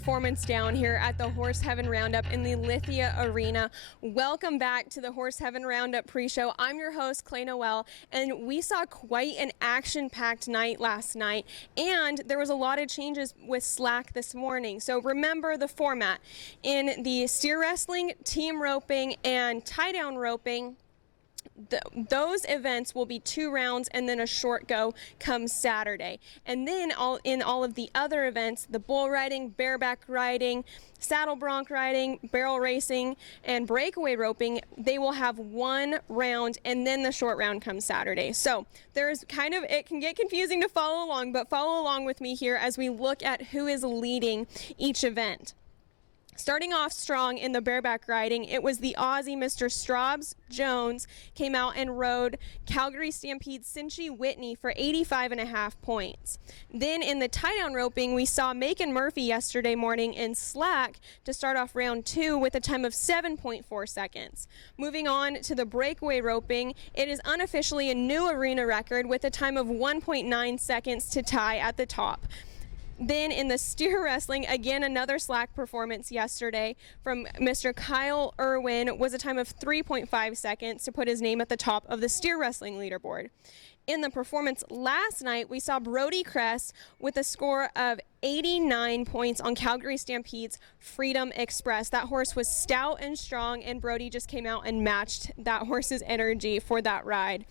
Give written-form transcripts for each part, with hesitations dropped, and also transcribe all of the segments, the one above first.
performance down here at the Horse Heaven Roundup in the Lithia Arena. Welcome back to the Horse Heaven Roundup pre-show. I'm your host, Clay Noel, and we saw quite an action-packed night last night, and there was a lot of changes with slack this morning. So remember the format. In the steer wrestling, team roping, and tie-down roping, those events will be 2 rounds and then a short go come Saturday. And then in all of the other events, the bull riding, bareback riding, saddle bronc riding, barrel racing, and breakaway roping, they will have 1 round and then the short round comes Saturday. So there's it can get confusing to follow along, but follow along with me here as we look at who is leading each event. Starting off strong in the bareback riding, it was the Aussie Mr. Straubs Jones came out and rode Calgary Stampede Cincy Whitney for 85.5 points. Then in the tie-down roping, we saw Macon Murphy yesterday morning in slack to start off round 2 with a time of 7.4 seconds. Moving on to the breakaway roping, it is unofficially a new arena record with a time of 1.9 seconds to tie at the top. Then in the steer wrestling, again, another slack performance yesterday from Mr. Kyle Irwin was a time of 3.5 seconds to put his name at the top of the steer wrestling leaderboard. In the performance last night, we saw Brody Kress with a score of 89 points on Calgary Stampede's Freedom Express. That horse was stout and strong, and Brody just came out and matched that horse's energy for that ride.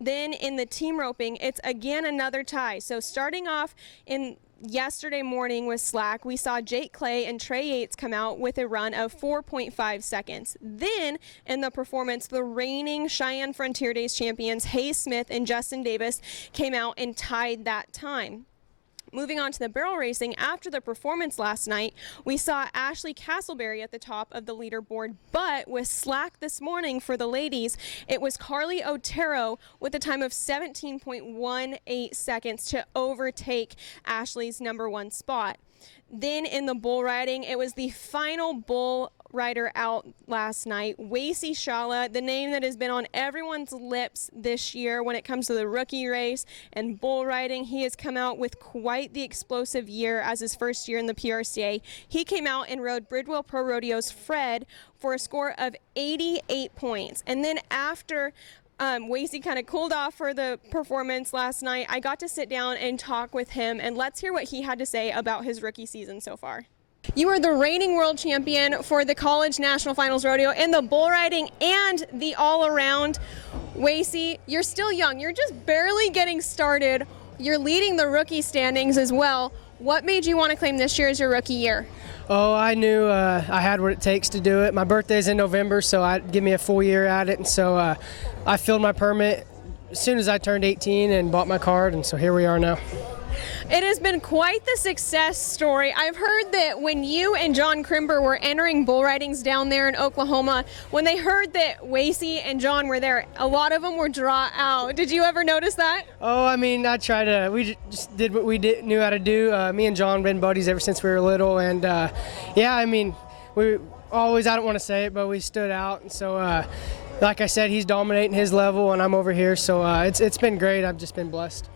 Then in the team roping, it's again another tie. So starting off in yesterday morning with slack, we saw Jake Clay and Trey Yates come out with a run of 4.5 seconds. Then in the performance, the reigning Cheyenne Frontier Days champions Hayes Smith and Justin Davis came out and tied that time. Moving on to the barrel racing, after the performance last night, we saw Ashley Castleberry at the top of the leaderboard, but with slack this morning for the ladies, it was Carly Otero with a time of 17.18 seconds to overtake Ashley's number 1 spot. Then in the bull riding, it was the final bull rider out last night, Wasey Shala, the name that has been on everyone's lips this year when it comes to the rookie race and bull riding. He has come out with quite the explosive year as his first year in the PRCA. He came out and rode Bridwell Pro Rodeo's Fred for a score of 88 points. And then after Wasey kind of cooled off for the performance last night, I got to sit down and talk with him, and let's hear what he had to say about his rookie season so far. You are the reigning world champion for the College National Finals Rodeo in the bull riding and the all-around. Wasey, you're still young. You're just barely getting started. You're leading the rookie standings as well. What made you want to claim this year as your rookie year? Oh, I knew I had what it takes to do it. My birthday's in November, so I'd give me a full year at it. And so I filled my permit as soon as I turned 18 and bought my card, and so here we are now. It has been quite the success story. I've heard that when you and John Crimber were entering bull ridings down there in Oklahoma, when they heard that Wasey and John were there, a lot of them were draw out. Did you ever notice that? Oh, I mean, we just did what we knew how to do. Me and John have been buddies ever since we were little, and yeah, I mean, we always, I don't want to say it, but we stood out, and so like I said, he's dominating his level, and I'm over here, so it's been great. I've just been blessed.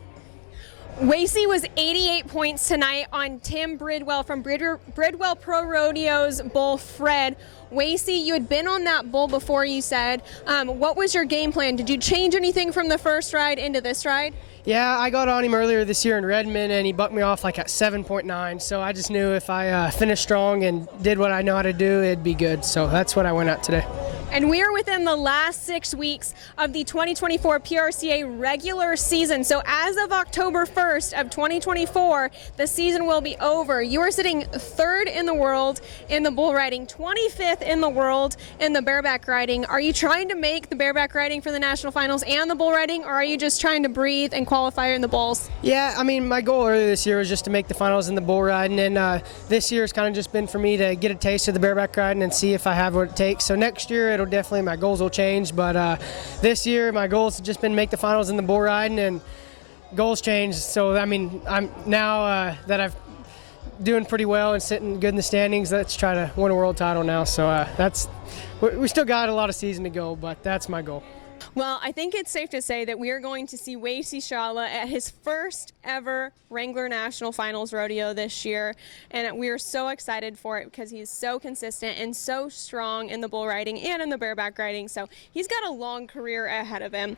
Wasey was 88 points tonight on Tim Bridwell from Bridwell Pro Rodeo's bull Fred. Wasey, you had been on that bull before, you said. What was your game plan? Did you change anything from the first ride into this ride? Yeah, I got on him earlier this year in Redmond, and he bucked me off like at 7.9. So I just knew if I finished strong and did what I know how to do, it'd be good. So that's what I went at today. And we are within the last 6 weeks of the 2024 PRCA regular season. So as of October 1st of 2024, the season will be over. You are sitting 3rd in the world in the bull riding, 25th in the world in the bareback riding. Are you trying to make the bareback riding for the national finals and the bull riding, or are you just trying to breathe and qualify in the bulls? Yeah, I mean, my goal earlier this year was just to make the finals in the bull riding, and this year has kind of just been for me to get a taste of the bareback riding and see if I have what it takes. So next year, my goals will change, but this year my goals have just been make the finals in the bull riding, and goals change. So I mean, I'm now that I've doing pretty well and sitting good in the standings, let's try to win a world title now. So we still got a lot of season to go, but that's my goal. Well, I think it's safe to say that we are going to see Wacy Shala at his first ever Wrangler National Finals rodeo this year, and we are so excited for it because he's so consistent and so strong in the bull riding and in the bareback riding, so he's got a long career ahead of him.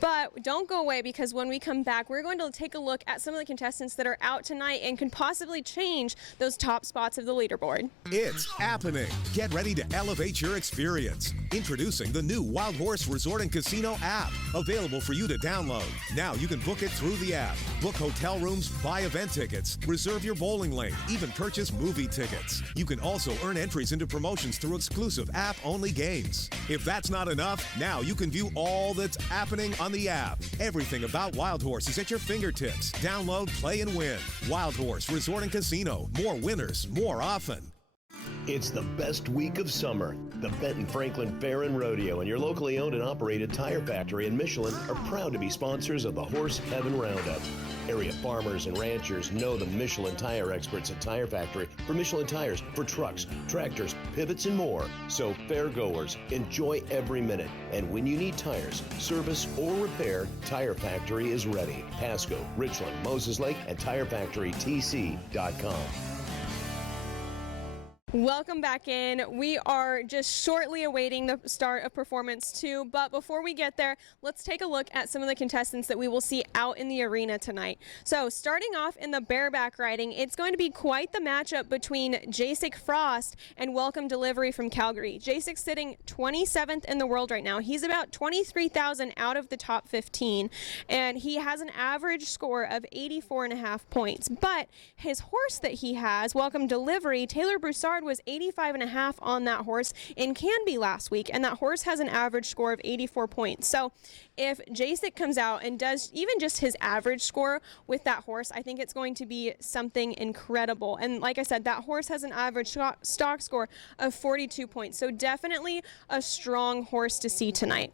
But don't go away, because when we come back, we're going to take a look at some of the contestants that are out tonight and can possibly change those top spots of the leaderboard. It's happening. Get ready to elevate your experience. Introducing the new Wild Horse Resort and Casino app, available for you to download. Now you can book it through the app. Book hotel rooms, buy event tickets, reserve your bowling lane, even purchase movie tickets. You can also earn entries into promotions through exclusive app-only games. If that's not enough, now you can view all that's happening on the app. Everything about Wild Horse is at your fingertips. Download, play, and win. Wild Horse Resort and Casino. More winners, more often. It's the best week of summer. The Benton Franklin Fair and Rodeo and your locally owned and operated Tire Factory and Michelin are proud to be sponsors of the Horse Heaven Roundup. Area farmers and ranchers know the Michelin tire experts at Tire Factory for Michelin tires for trucks, tractors, pivots, and more. So fairgoers, enjoy every minute. And when you need tires, service, or repair, Tire Factory is ready. Pasco, Richland, Moses Lake, and TireFactoryTC.com. Welcome back in. We are just shortly awaiting the start of Performance 2, but before we get there, let's take a look at some of the contestants that we will see out in the arena tonight. So starting off in the bareback riding, it's going to be quite the matchup between Jasek Frost and Welcome Delivery from Calgary. Jasek's sitting 27th in the world right now. He's about 23,000 out of the top 15, and he has an average score of 84.5 points. But his horse that he has, Welcome Delivery, Taylor Broussard, was 85.5 on that horse in Canby last week, and that horse has an average score of 84 points. So if Jasek comes out and does even just his average score with that horse, I think it's going to be something incredible. And like I said, that horse has an average stock score of 42 points. So definitely a strong horse to see tonight.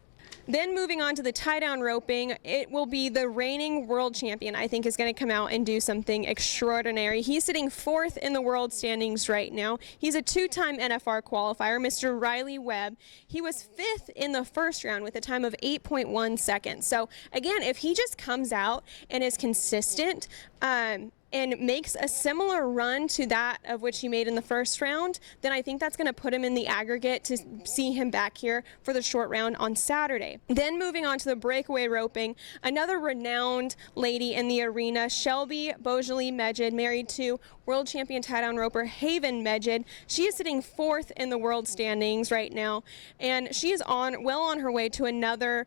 Then moving on to the tie-down roping, it will be the reigning world champion, I think, is going to come out and do something extraordinary. He's sitting 4th in the world standings right now. He's a 2-time NFR qualifier, Mr. Riley Webb. He was 5th in the first round with a time of 8.1 seconds. So again, if he just comes out and is consistent, and makes a similar run to that of which he made in the first round, then I think that's going to put him in the aggregate to see him back here for the short round on Saturday. Then moving on to the breakaway roping, another renowned lady in the arena, Shelby Beaujolais Medjid, married to world champion tie-down roper Haven Medjid. She is sitting 4th in the world standings right now, and she is well on her way to another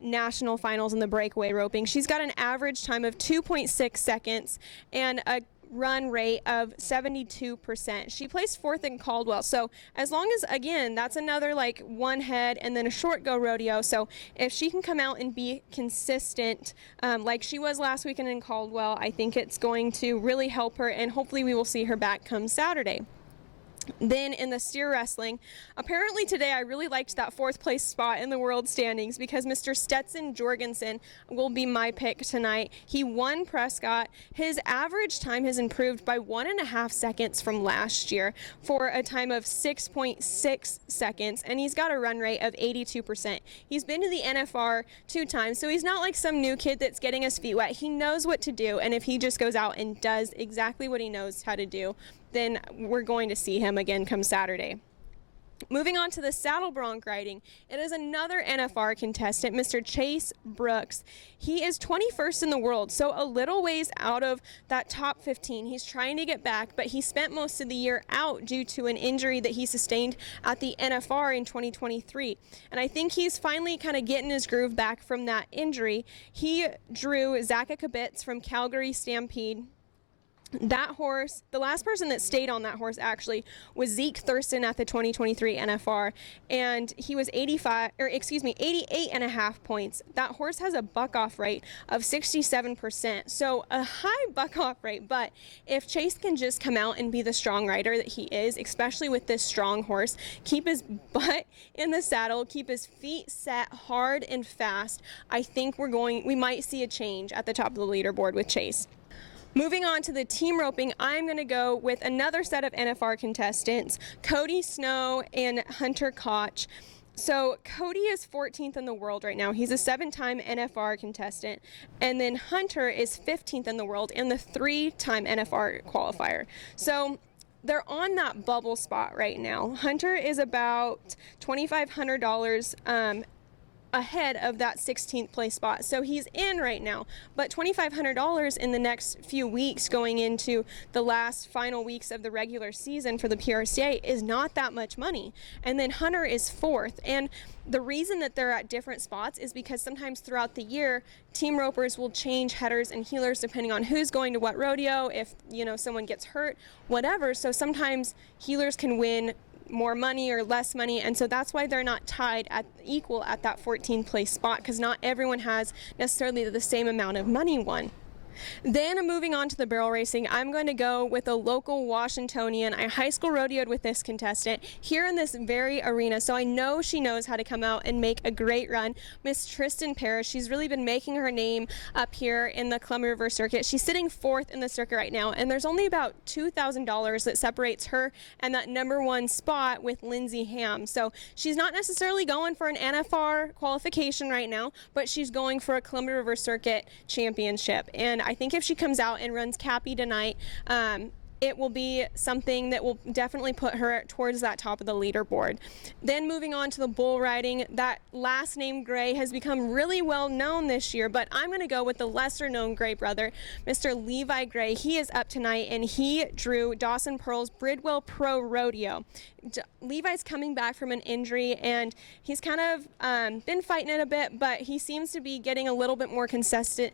national finals in the breakaway roping. She's got an average time of 2.6 seconds and a run rate of 72%. She placed 4th in Caldwell. So as long as, again, that's another like one head and then a short go rodeo. So if she can come out and be consistent like she was last weekend in Caldwell, I think it's going to really help her, and hopefully we will see her back come Saturday. Then in the steer wrestling, apparently today I really liked that 4th place spot in the world standings because Mr. Stetson Jorgensen will be my pick tonight. He won Prescott. His average time has improved by 1.5 seconds from last year for a time of 6.6 seconds, and he's got a run rate of 82%. He's been to the NFR 2 times, so he's not like some new kid that's getting his feet wet. He knows what to do, and if he just goes out and does exactly what he knows how to do, then we're going to see him again come Saturday. Moving on to the saddle bronc riding, it is another NFR contestant, Mr. Chase Brooks. He is 21st in the world, so a little ways out of that top 15. He's trying to get back, but he spent most of the year out due to an injury that he sustained at the NFR in 2023. And I think he's finally kind of getting his groove back from that injury. He drew Zaka Kabitz from Calgary Stampede. That horse, the last person that stayed on that horse actually was Zeke Thurston at the 2023 NFR, and he was 88.5 points. That horse has a buck-off rate of 67%, so a high buck-off rate, but if Chase can just come out and be the strong rider that he is, especially with this strong horse, keep his butt in the saddle, keep his feet set hard and fast, I think we might see a change at the top of the leaderboard with Chase. Moving on to the team roping, I'm going to go with another set of NFR contestants, Cody Snow and Hunter Koch. So Cody is 14th in the world right now. He's a 7-time NFR contestant. And then Hunter is 15th in the world and the 3-time NFR qualifier. So they're on that bubble spot right now. Hunter is about $2,500 ahead of that 16th place spot. So he's in right now, but $2,500 in the next few weeks going into the last final weeks of the regular season for the PRCA is not that much money. And then Hunter is 4th. And the reason that they're at different spots is because sometimes throughout the year, team ropers will change headers and heelers depending on who's going to what rodeo, if, someone gets hurt, whatever. So sometimes heelers can win more money or less money, and so that's why they're not tied at equal at that 14th place spot, because not everyone has necessarily the same amount of money won. Then moving on to the barrel racing, I'm going to go with a local Washingtonian. I high school rodeoed with this contestant here in this very arena, so I know she knows how to come out and make a great run. Miss Tristan Parrish, she's really been making her name up here in the Columbia River Circuit. She's sitting 4th in the circuit right now, and there's only about $2,000 that separates her and that number 1 spot with Lindsay Ham. So she's not necessarily going for an NFR qualification right now, but she's going for a Columbia River Circuit championship. And I think if she comes out and runs Cappy tonight, it will be something that will definitely put her towards that top of the leaderboard. Then moving on to the bull riding, that last name Gray has become really well known this year, but I'm going to go with the lesser known Gray brother, Mr. Levi Gray. He is up tonight and he drew Dawson Pearl's Bridwell Pro Rodeo. Levi's coming back from an injury and he's kind of been fighting it a bit, but he seems to be getting a little bit more consistent,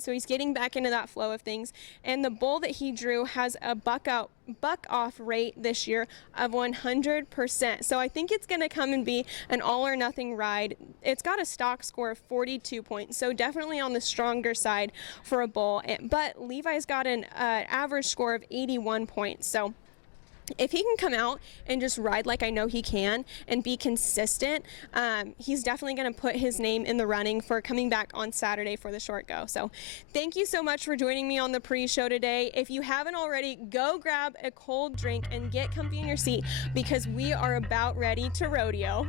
so he's getting back into that flow of things. And the bull that he drew has a buck off rate this year of 100%. So I think it's going to come and be an all or nothing ride. It's got a stock score of 42 points, so definitely on the stronger side for a bull. But Levi's got an average score of 81 points. So if he can come out and just ride like I know he can and be consistent, he's definitely going to put his name in the running for coming back on Saturday for the short go. So thank you so much for joining me on the pre-show today. If you haven't already, go grab a cold drink and get comfy in your seat because we are about ready to rodeo.